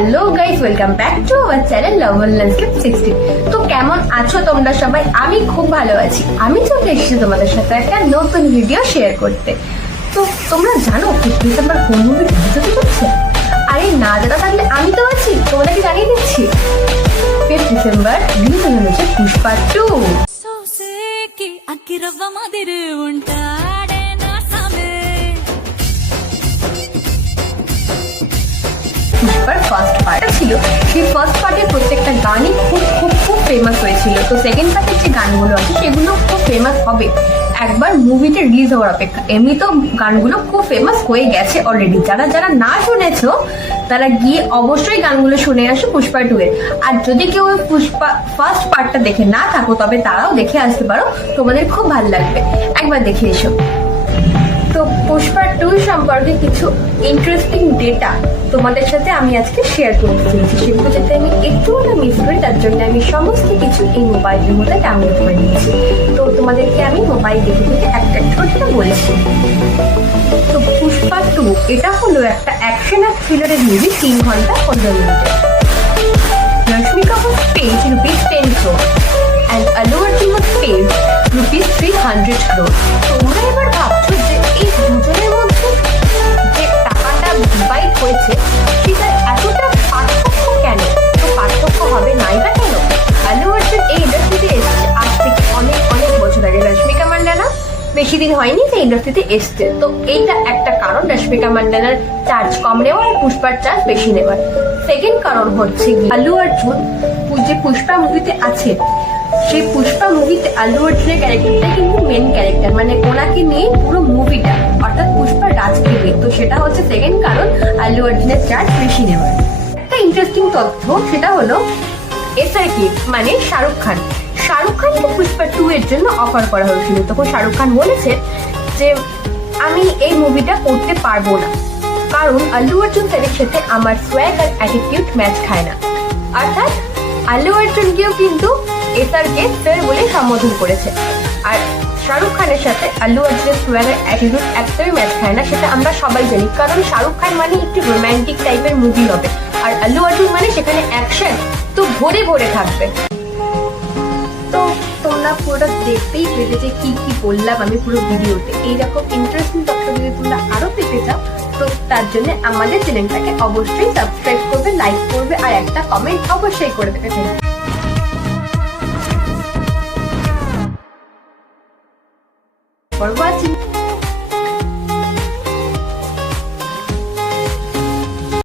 Hello guys, welcome back to our channel lover landscape 60। তো কেমন আছো তোমরা সবাই? আমি খুব ভালো আছি। আমি চলে এসেছি তোমাদের সাথে একটা নতুন ভিডিও শেয়ার করতে। তো তোমরা জানো 5 ডিসেম্বর কোন মুভি রিলিজ হতে চলেছে? আরে না জানা থাকলে আমি তো আছি, তোমাদেরকে জানিয়ে দিচ্ছি। 5 ডিসেম্বর রিলিজ হতে চলেছে পুষ্পা 2। পুষ্পার ফার্স্ট পার্ট ছিল, সেই ফার্স্ট পার্টের প্রত্যেকটা গানই খুব খুব খুব ফেমাস হয়েছিল। তো সেকেন্ড পার্টের যে গানগুলো আছে সেগুলো খুব ফেমাস হবে একবার মুভিটা রিলিজ হওয়ার অপেক্ষা। এমনি তো গানগুলো খুব ফেমাস হয়ে গেছে অলরেডি। যারা যারা না শুনেছো তারা গিয়ে অবশ্যই গানগুলো শুনে আসো পুষ্পা 2 এর। আর যদি কেউ পুষ্পা ফার্স্ট পার্টটা দেখে না থাকো তবে তারাও দেখে আসতে পারো, তোমাদের খুব ভালো লাগবে, একবার দেখে এসো। তো পুষ্পা 2 সম্পর্কে কিছু ইন্টারেস্টিং ডেটা তোমাদের সাথে আমি আজকে শেয়ার করতে চলেছি। সেগুলো যাতে আমি একটু না মিস করি তার জন্য আমি সমস্ত কিছু এই মোবাইলের মধ্যে ডাউনলোড করে নিয়েছি। তো তোমাদেরকে আমি মোবাইল দেখে দেখে একটা ছোটটা বলেছি। তো পুষ্পা 2 এটা হলো একটা অ্যাকশন আর থ্রিলারের মুভি, 3 ঘন্টা 15 মিনিটের। রশ্মি Kapoor page ₹10 crore and Allu Arjun was paid ₹300 crore। তোমরা এবার ভাবছো যে এই দুজনের মধ্যে যে টাকাটা ডিভাইড হয়েছে সেটা এতটা পার্থক্য কেন? তো পার্থক্য হবে নাই বা কেন? আল্লু অর্জুন এই ইন্ডাস্ট্রিতে এসেছে আজ থেকে অনেক অনেক বছর আগে। রশ্মিকা মান্দানা বেশি দিন হয়নি যে ইন্ডাস্ট্রিতে এসছে। তো এইটা একটা কারণ, রশ্মিকা মান্দানার চার্জ কম নেওয়া আর পুষ্পার চার্জ বেশি নেওয়ার। সেকেন্ড কারণ হচ্ছে আল্লু অর্জুন যে পুষ্পা মুভিতে আছে, সেই পুষ্পা মুভিতে আল্লু অর্জুনের ক্যারেক্টারটা কিন্তু মেন ক্যারেক্টার, মানে ওনাকে নিয়ে পুরো মুভিটা, অর্থাৎ পুষ্পা রাজকে নিয়ে। তো সেটা হচ্ছে সেকেন্ড কারণ আল্লু অর্জুনের চার্জ বেশি নেওয়ার। একটা ইন্টারেস্টিং তথ্য সেটা হলো এসআরকে মানে শাহরুখ খান। শাহরুখ খানকে পুষ্পা 2 এর জন্য অফার করা হয়েছিল। তখন শাহরুখ খান বলেছে যে আমি এই মুভিটা করতে পারবো না, কারণ আল্লু অর্জুন স্যারের সাথে আমার সোয়াগ আর অ্যাটিটিউড ম্যাচ খায় না। অর্থাৎ আল্লু অর্জুনকেও কিন্তু এসআরকে স্যার বলে সম্বোধন করেছে। আর শাহরুখ খানের সাথে আল্লু অর্জুনের সোয়াগ আর অ্যাটিটিউড একদমই ম্যাচ খায় না, সেটা আমরা সবাই জানি। কারণ শাহরুখ খান মানে একটি রোম্যান্টিক টাইপের মুভি হবে, আর আল্লু অর্জুন মানে সেখানে অ্যাকশন তো ভরে ভরে থাকবে। তো তোমরা পুরোটা দেখতেই পেলে যে কি কি বললাম আমি পুরো ভিডিওতে। এইরকম ইন্টারেস্টিং তথ্য যদি তোমরা আরো পেতে চাও তো তার জন্য আমাদের চ্যানেলটাকে অবশ্যই সাবস্ক্রাইব করবে, লাইক করবে আর একটা কমেন্ট অবশ্যই করে দেবে। For watching.